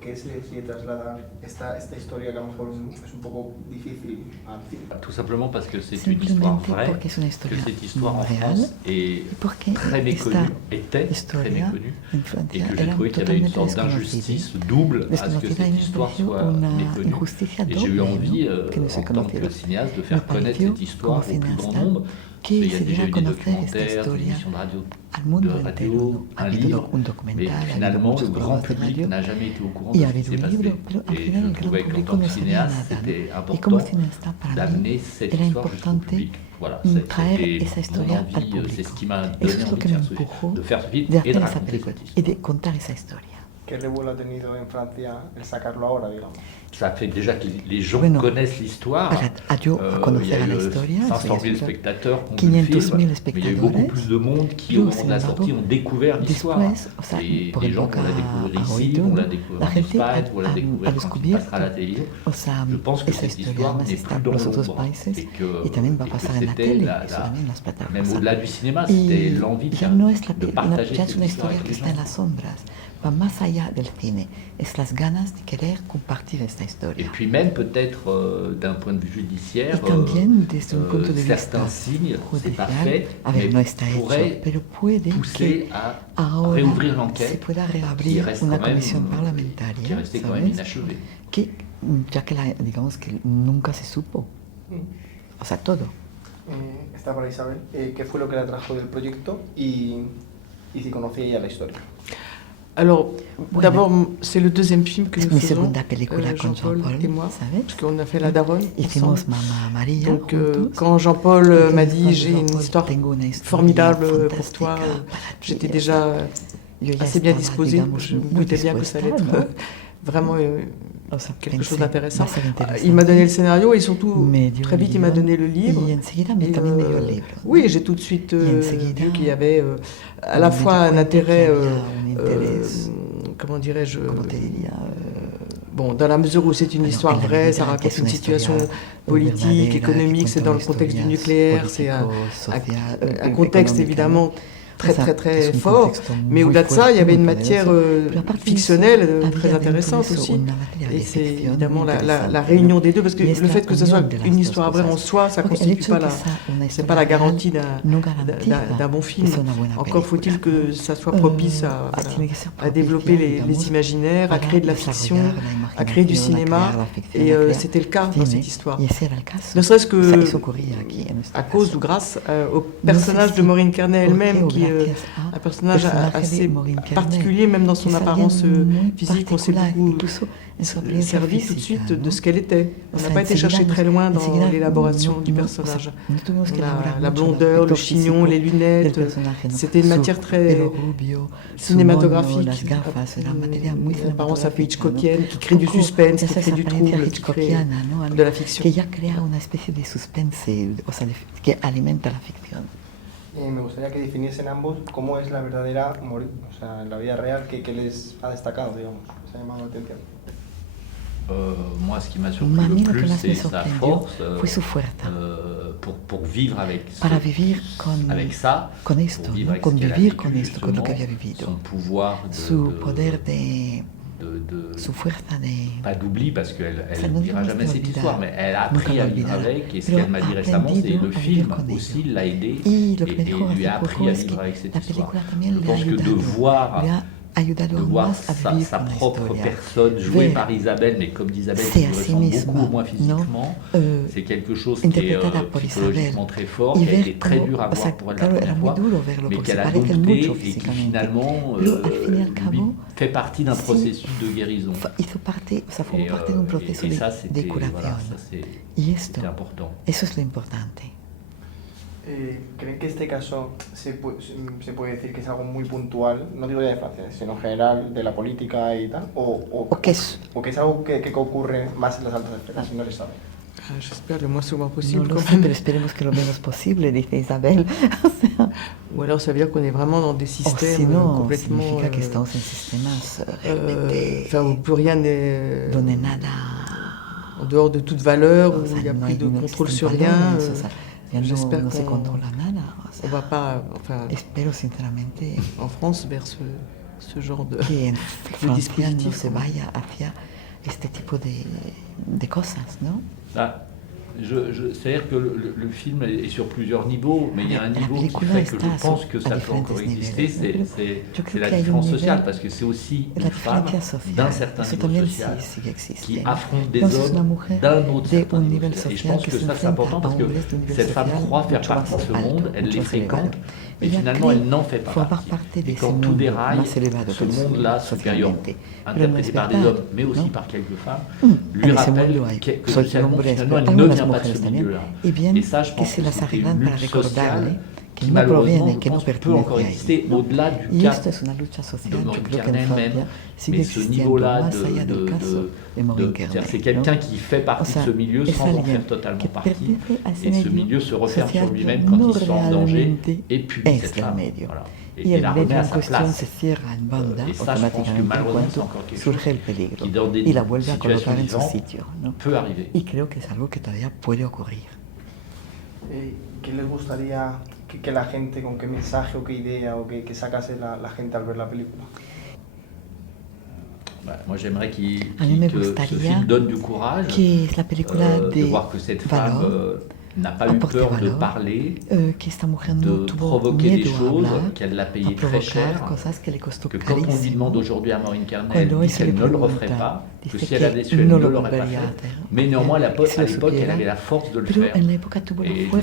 qué se decide trasladar esta historia que a lo mejor es un poco difícil al cine? Tout simplement parce que c'est une histoire vraie, que cette histoire en France est très méconnue, était très méconnue, et que j'ai trouvé qu'il y avait une sorte d'injustice double à ce que cette histoire soit méconnue. Et j'ai eu envie, en tant que cinéaste, de faire connaître cette histoire au plus grand nombre. Il y a déjà eu des documentaires, des émissions de radio, un livre, mais finalement le grand public n'a jamais été au courant de ce qui s'est passé. Et je trouvais qu'en tant que cinéaste, c'était important d'amener cette histoire jusqu'au public. Voilà, c'était mon envie, c'est ce qui m'a donné envie de faire ce film et de raconter cette histoire. ¿Qué revuelo ha tenido en Francia el sacarlo ahora, digamos? Ça fait déjà que les gens connaissent l'histoire. Il y a eu 500 000 spectateurs qui ont vu le film, mais il y a eu beaucoup plus de monde qui, au moment de la sortie, ont découvert l'histoire. Et les gens vont la découvrir ici, vont la découvrir en Espagne, vont la découvrir quand il passera à la télévision. Je pense que cette histoire n'est plus dans l'ombre et que c'était, même au-delà du cinéma, c'était l'envie de partager cette histoire avec les gens. Va más allá del cine, es las ganas de querer compartir esta historia. Et puis même peut-être d'un point de vue judiciaire, certains signes, c'est pas fait, mais pourraient pousser à réouvrir l'enquête qui reste quand même inachevée. Ya que digamos que nunca se supo, o sea, todo. Está para Isabel, ¿qué fue lo que la atrajo del proyecto y si conocía ya la historia? Alors, d'abord, c'est le deuxième film que nous faisons, Jean-Paul et moi, parce qu'on a fait La Daronne ensemble. Donc, quand Jean-Paul m'a dit « j'ai une histoire formidable pour toi », j'étais déjà assez bien disposée, je me doutais bien que ça allait être vraiment quelque chose d'intéressant. Il m'a donné le scénario et surtout, très vite, il m'a donné le livre. Oui, j'ai tout de suite vu qu'il y avait à la fois un intérêt, comment dirais-je, bon, dans la mesure où c'est une histoire vraie, ça raconte une situation politique, économique, c'est dans le contexte du nucléaire, c'est un contexte évidemment très fort, mais au-delà de ça, il y avait une matière fictionnelle très intéressante aussi. Et c'est évidemment la réunion des deux, parce que le fait que ce soit une histoire vraie en soi, ça ne constitue pas la garantie d'un bon film. Encore faut-il que ça soit propice à développer les imaginaires, à créer de la fiction, à créer du cinéma, et c'était le cas dans cette histoire. Ne serait-ce que à cause ou grâce au personnage de Maureen Kearney elle-même, qui est un personnage assez particulier, même dans son apparence physique. On s'est beaucoup servi tout de suite de ce qu'elle était. On n'a pas été chercher très loin dans l'élaboration du personnage. La blondeur, le chignon, les lunettes, c'était une matière très cinématographique. L'apparence un peu hitchcockienne, qui crée du suspense, qui crée du trouble, qui crée de la fiction. Me gustaría que definiesen ambos cómo es la verdadera Maureen, o sea, en la vida real, ¿qué les ha destacado, digamos, se ha llamado la atención? Moi, ce qui m'a surpris le plus, c'est sa force pour vivre avec ça, pour vivre avec ce qu'elle a vécu, son pouvoir pas d'oubli, parce qu'elle ne dira jamais cette histoire, mais elle a appris à vivre avec, et ce qu'elle m'a dit récemment, c'est le film aussi l'a aidé et lui a appris à vivre avec cette histoire. Je pense que de voir sa propre personne jouée par Isabelle, mais comme d'Isabelle qui lui ressemble beaucoup au moins physiquement, c'est quelque chose qui est psychologiquement très fort, qui a été très dur à voir pour elle la première fois, mais qu'elle a dompté et qui finalement lui fait partie d'un processus de guérison. Et ça, c'était important. ¿Creen que este caso se puede decir que es algo muy puntual, no digo ya de Francia, sino en general de la política y tal? ¿O que es algo que ocurre más en las altas esferas y no se sabe? J'espère le moins souvent possible. No lo sé, pero esperemos que lo menos posible, dice Isabel. Ou alors ça veut dire qu'on est vraiment dans des systèmes complètement... significa que estamos en sistemas realmente... Enfin, où plus rien n'est... en dehors de toute valeur, où il n'y a plus de contrôle sur rien. J'espère qu'on ne va pas, enfin, en France, vers ce genre de dispositif. Se vaya hacia este tipo de cosas, ¿no? C'est-à-dire que le film est sur plusieurs niveaux, mais il y a un niveau qui fait que je pense que ça peut encore exister, c'est la différence sociale, parce que c'est aussi une femme d'un certain niveau social qui affronte des hommes d'un autre certain niveau social. Et je pense que ça c'est important parce que cette femme croit faire partie de ce monde, elle les fréquente, mais finalement elle n'en fait pas partie. Et quand tout déraille, ce monde-là supérieur, interprété par des hommes, mais aussi par quelques femmes, lui rappelle que finalement elle ne vient pas de ce milieu-là. Et ça, je pense que c'est une lutte sociale qui malheureusement, je pense, peut encore exister au-delà du cas de Maureen Kernel même, mais ce niveau-là c'est quelqu'un qui fait partie de ce milieu sans en faire totalement partie, et ce milieu se referme sur lui-même quand il se sent en danger et punit cette femme. Voilà. Et la remet à sa place. Et ça, je pense que malheureusement, c'est encore quelque chose qui, dans des situations vivantes, peut arriver. Y creo que es algo que todavía puede ocurrir. ¿Qué les gustaría que la gente, con qué mensaje o qué idea o que sacase la gente al ver la película? Moi, j'aimerais que ce film donne du courage de voir que cette femme n'a pas eu peur de parler, de provoquer des choses, qu'elle l'a payé très cher, que quand on lui demande aujourd'hui à Maureen Kernel, elle dit qu'elle ne le referait pas, que si elle avait su, elle ne l'aurait pas fait. Mais néanmoins, à l'époque, elle avait la force de le faire. Et je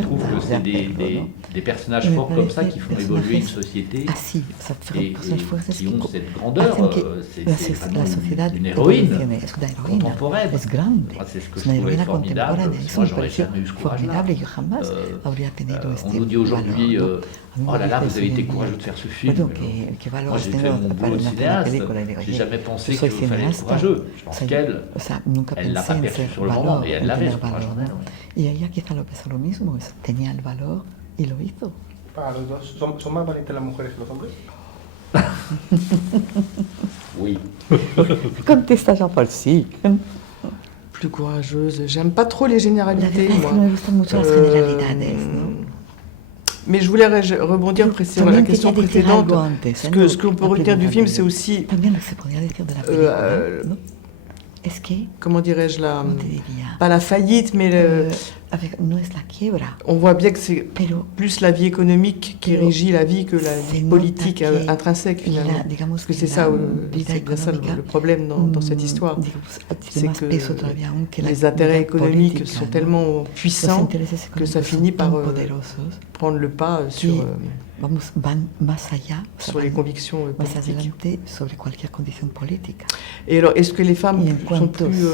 trouve que c'est des personnages forts comme ça qui font évoluer une société et qui ont cette grandeur. C'est vraiment une héroïne contemporaine. C'est ce que je trouvais formidable. Moi, j'aurais jamais eu ce courage-là. On nous dit aujourd'hui, oh là là, vous avez été courageux de faire ce film. Moi, j'ai fait mon boulot de cinéaste, j'ai jamais pensé qu'il fallait être courageux. Je pense qu'elle ne l'a pas perçu sur le moment, et elle l'avait, ce courage en elle. Y ella quizá lo pensó lo mismo, tenía el valor y lo hizo. Para los dos, ¿son más valientes las mujeres que los hombres? Oui. Contesta Jean-Paul, si. Plus courageuse. J'aime pas trop les généralités, moi. Mais je voulais rebondir sur la question précédente. Ce qu'on peut retenir du film, c'est aussi, comment dirais-je, pas la faillite, mais on voit bien que c'est plus la vie économique qui régit la vie que la vie politique intrinsèque, finalement. Parce que c'est ça, le problème dans cette histoire. C'est que les intérêts économiques sont tellement puissants que ça finit par prendre le pas sur les convictions politiques. Et alors, est-ce que les femmes sont plus...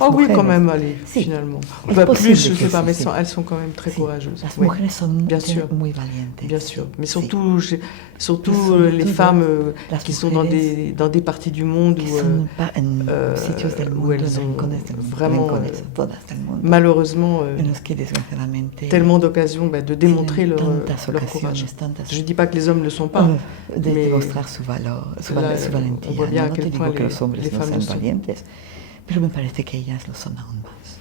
Ah oui, quand même, allez, finalement. Plus, je ne sais pas, mais elles sont quand même très courageuses. Oui. Bien sûr. Bien sûr. Mais surtout les femmes qui sont dans des parties du monde où elles ont vraiment, malheureusement, tellement d'occasions de démontrer leur courage. Je ne dis pas que les hommes ne le sont pas, mais on voit bien à quel point les femmes le sont. Pero me parece que ellas lo son aún más.